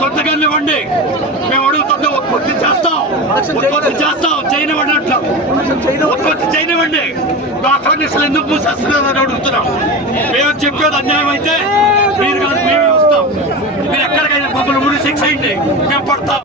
సొంతగానే ఇవ్వండి, మేము అడుగుతుంది ఉత్పత్తి చేస్తాం చేయనివ్వండి, ఉత్పత్తి చేయనివ్వండి. మా కనీసం ఎందుకు మూసేస్తున్నారని అడుగుతున్నాం. మేము చెప్పేది అన్యాయం అయితే మీరు కాదు మేమే వస్తాం. మీరు ఎక్కడికైనా మమ్మల్ని ఊరి శిక్ష అయ్యండి, మేము పడతాం.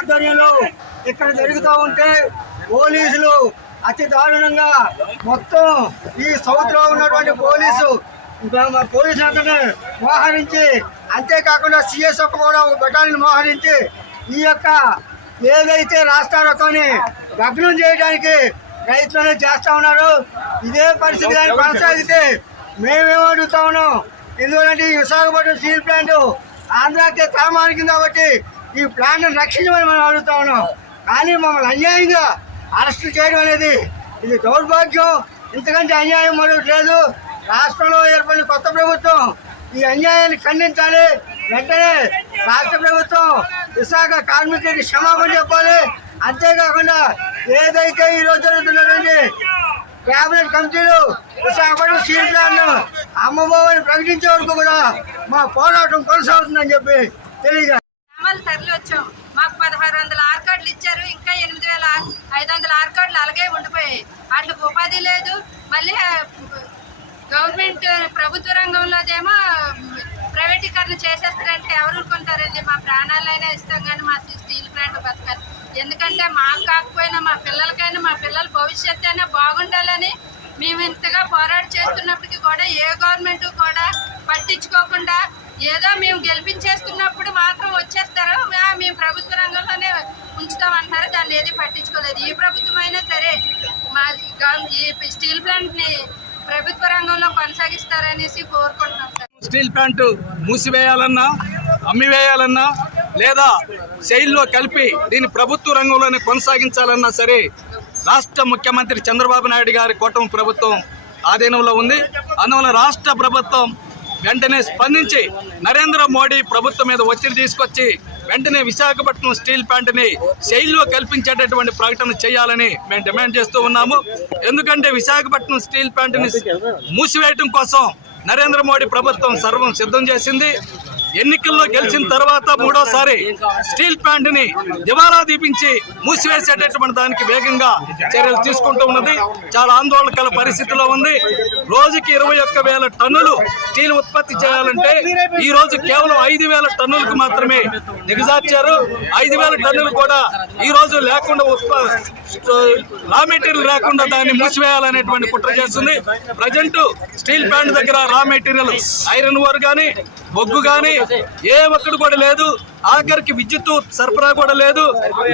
ఆధ్వర్యంలో ఇక్కడ జరుగుతూ ఉంటే పోలీసులు అతి దారుణంగా మొత్తం ఈ సౌత్ లో ఉన్నటువంటి పోలీసులందరినీ మోహరించి, అంతేకాకుండా సిఎస్ఎఫ్ కూడా ఒక బెటాలియన్ మోహరించి ఈ యొక్క ఏదైతే రాష్ట్రాన్ని భగ్నం చేయడానికి రైతులను చేస్తా ఉన్నారు. ఇదే పరిస్థితి కానీ కొనసాగితే మేమేమడుగుతా ఉన్నాం, ఎందుకంటే ఈ విశాఖపట్నం స్టీల్ ప్లాంట్ ఆంధ్రాకే తలమానికింది కాబట్టి ఈ ప్లాంట్ రక్షించమని మనం అడుగుతా ఉన్నాం. కానీ మమ్మల్ని అన్యాయంగా అరెస్టు చేయడం అనేది ఇది దౌర్భాగ్యం. ఇంతకంటే అన్యాయం మరొకటి లేదు. రాష్ట్రంలో ఏర్పడిన కొత్త ప్రభుత్వం ఈ అన్యాయాన్ని ఖండించాలి. వెంటనే రాష్ట్ర ప్రభుత్వం విశాఖ కార్మికుడికి క్షమాపణ చెప్పాలి. అంతేకాకుండా ఏదైతే ఈరోజు జరుగుతున్నటువంటి కేబినెట్ కమిటీలు విశాఖపట్నం స్టీల్ ప్లాంట్ అమ్మబోవని ప్రకటించే వరకు కూడా మా పోరాటం కొనసాగుతుందని చెప్పి తెలియజేస్తాం. తరలి వచ్చాం. మాకు 1600 ఆర్కార్డులు ఇచ్చారు. ఇంకా 8500 ఆర్కార్డులు అలాగే ఉండిపోయాయి. వాటికి ఉపాధి లేదు. మళ్ళీ గవర్నమెంట్ ప్రభుత్వ రంగంలోదేమో ప్రైవేటీకరణ చేసేస్తారంటే ఎవరు ఊరుకుంటారండి? మా ప్రాణాలైనా ఇస్తాం కానీ మా స్టీల్ ప్లాంట్ బతకాలి. ఎందుకంటే మాకు కాకపోయినా మా పిల్లలకైనా, మా పిల్లల భవిష్యత్తు అయినా బాగుండాలని మేము ఇంతగా పోరాట చేస్తున్నప్పటికీ కూడా ఏ గవర్నమెంట్ కూడా పట్టించుకోకుండా ఏదో మేము గెలిపించేస్తున్నప్పుడు మాత్రం వచ్చేస్తారు, మేము ప్రభుత్వ రంగంలోనే ఉంచుతామంటారు. దాన్ని ఏది పట్టించుకోలేదు. ఈ ప్రభుత్వం అయినా సరే మా ఈ స్టీల్ ప్లాంట్ని ప్రభుత్వ రంగంలో కొనసాగిస్తారనేసి కోరుకుంటున్నాం సార్. స్టీల్ ప్లాంట్ మూసివేయాలన్నా, అమ్మివేయాలన్నా, లేదా శైలిలో కలిపి దీన్ని ప్రభుత్వ రంగంలోనే కొనసాగించాలన్నా సరే రాష్ట్ర ముఖ్యమంత్రి చంద్రబాబు నాయుడు గారి కూటమి ప్రభుత్వం ఆధీనంలో ఉంది. అందువల్ల రాష్ట్ర ప్రభుత్వం వెంటనే స్పందించి నరేంద్ర మోడీ ప్రభుత్వం మీద ఒత్తిడి తీసుకొచ్చి వెంటనే విశాఖపట్నం స్టీల్ ప్లాంట్ని శైలిలో కల్పించేటటువంటి ప్రకటన చేయాలని మేము డిమాండ్ చేస్తూ ఉన్నాము. ఎందుకంటే విశాఖపట్నం స్టీల్ ప్లాంట్ని మూసివేయడం కోసం నరేంద్ర మోడీ ప్రభుత్వం సర్వం సిద్ధం చేసింది. ఎన్నికల్లో గెలిచిన తర్వాత మూడోసారి స్టీల్ ప్లాంట్ ని దివాలా దీపించి మూసివేసేటటువంటి దానికి వేగంగా చర్యలు తీసుకుంటూ ఉన్నది. చాలా ఆందోళనకర పరిస్థితిలో ఉంది. రోజుకి 21,000 టన్నులు స్టీల్ ఉత్పత్తి చేయాలంటే ఈ రోజు కేవలం 5,000 టన్నులకు మాత్రమే దిగజార్చారు. 5,000 టన్నులు కూడా ఈ రోజు లేకుండా రా మెటీరియల్ లేకుండా దాన్ని మూసివేయాలనేటువంటి కుట్ర చేస్తుంది. ప్రజెంట్ స్టీల్ ప్లాంట్ దగ్గర రా మెటీరియల్ ఐరన్ ఓర్ కానీ, బొగ్గు కానీ ఏ ఒక్కడు కూడా లేదు. ఆఖరికి విద్యుత్ సరఫరా కూడా లేదు.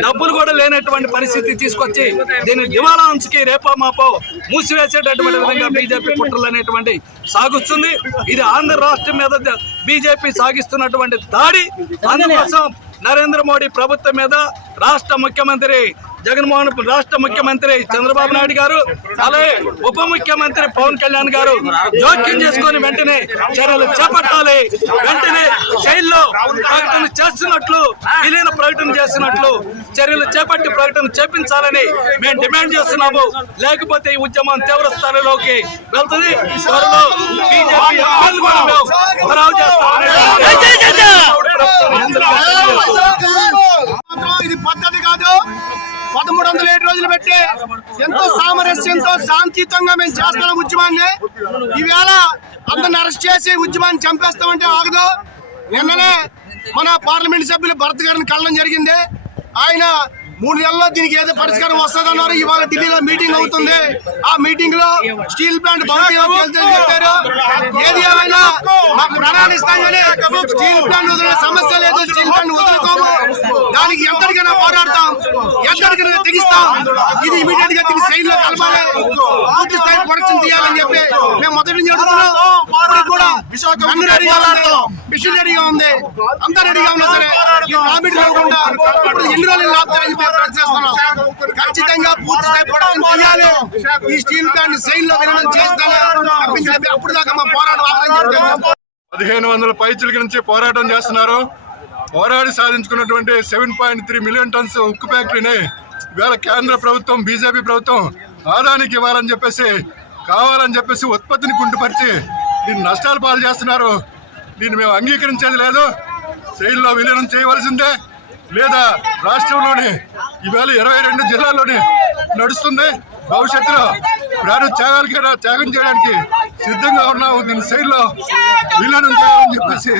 డబ్బులు కూడా లేనటువంటి పరిస్థితి తీసుకొచ్చి దీన్ని దివాలా అంచుకి రేపో మాపో మూసివేసేటటువంటి విధంగా బీజేపీ కుట్రలు అనేటువంటి సాగుతుంది. ఇది ఆంధ్ర రాష్ట్రం మీద బీజేపీ సాగిస్తున్నటువంటి దాడి. అందుకోసం నరేంద్ర మోడీ ప్రభుత్వం మీద రాష్ట్ర ముఖ్యమంత్రి రాష్ట్ర ముఖ్యమంత్రి చంద్రబాబు నాయుడు గారు, అలాగే ఉప ముఖ్యమంత్రి పవన్ కళ్యాణ్ గారు జోక్యం చేసుకుని వెంటనే చర్యలు చేపట్టాలి. వెంటనే శైలిలో ప్రకటన చేస్తున్నట్లు, విలీన ప్రకటన చేస్తున్నట్లు చర్యలు చేపట్టి ప్రకటన చేపించాలని మేము డిమాండ్ చేస్తున్నాము. లేకపోతే ఈ ఉద్యమం తీవ్ర స్థాయిలోకి వెళ్తుంది. త్వరలో బీజేపీ కూడా మేము ఖరారు చేస్తామని ఇది పద్ధతి కాదు. 1307 రోజులు పెట్టి ఎంతో సామరస్యంతో శాంతియుతంగా మేము చేస్తున్నాం ఉద్యమాన్ని. ఈవేళ అందరిని అరెస్ట్ చేసి ఉద్యమాన్ని చంపేస్తామంటే ఆగదు. నిన్ననే మన పార్లమెంట్ సభ్యులు భరత్ గారిని కలవడం జరిగింది. ఆయన 3 నెలల్లో దీనికి ఏదో పరిష్కారం వస్తుందన్నారు. ఇవాళ ఢిల్లీలో మీటింగ్ అవుతుంది. ఆ మీటింగ్ లో స్టీల్ ప్లాంట్ భవిష్యత్తు చెప్పారు. ఏది ఏమైనా మాకు ప్రణాళిక ఇస్తాం కానీ స్టీల్ ప్లాంట్ వదిలే సమస్య లేదు. స్టీల్ ప్లాంట్ వదులుకోము. దానికి ఎంతటికైనా పోరాడతాం, ఎంతటికైనా తెగిస్తాం. ఇది ఇమీడియట్ గా దీన్ని సైడ్ లో కలపాలి, పూర్తి స్థాయి ప్రొడక్షన్ తీయాలని చెప్పి మేము మొదటి నుంచి అడుగుతున్నాం. కూడా అన్ని రెడీగా మిషన్ రెడీగా ఉంది, అంతా రెడీగా ఉన్నా సరే కామెంట్ లేకుండా ఇప్పుడు ఎన్ని రోజులు లాపుతారని ఖచ్చితంగా పూర్తి స్థాయి ప్రొడక్షన్ చేయాలి. ఈ స్టీల్ ప్లాంట్ సైడ్ లో విలీనం చేస్తాను. అప్పుడు దాకా మా పోరాటం 1500 పైచిలకి నుంచి పోరాటం చేస్తున్నారు. పోరాడి సాధించుకున్నటువంటి 7.3 మిలియన్ టన్స్ ఉక్కు ఫ్యాక్టరీని ఇవాళ కేంద్ర ప్రభుత్వం, బీజేపీ ప్రభుత్వం ఆదానికి ఇవ్వాలని చెప్పేసి, కావాలని చెప్పేసి ఉత్పత్తిని కుంటుపరిచి దీన్ని నష్టాలు పాలు చేస్తున్నారు. దీన్ని మేము అంగీకరించేది లేదు. శైలిలో విలీనం చేయవలసిందే, లేదా రాష్ట్రంలోని ఈవేళ 22 జిల్లాల్లోనే నడుస్తుంది. భవిష్యత్తులో త్యాగం చేయడానికి సిద్ధంగా ఉన్నాము. దీని శైలిలో విలీనం చేయాలని చెప్పేసి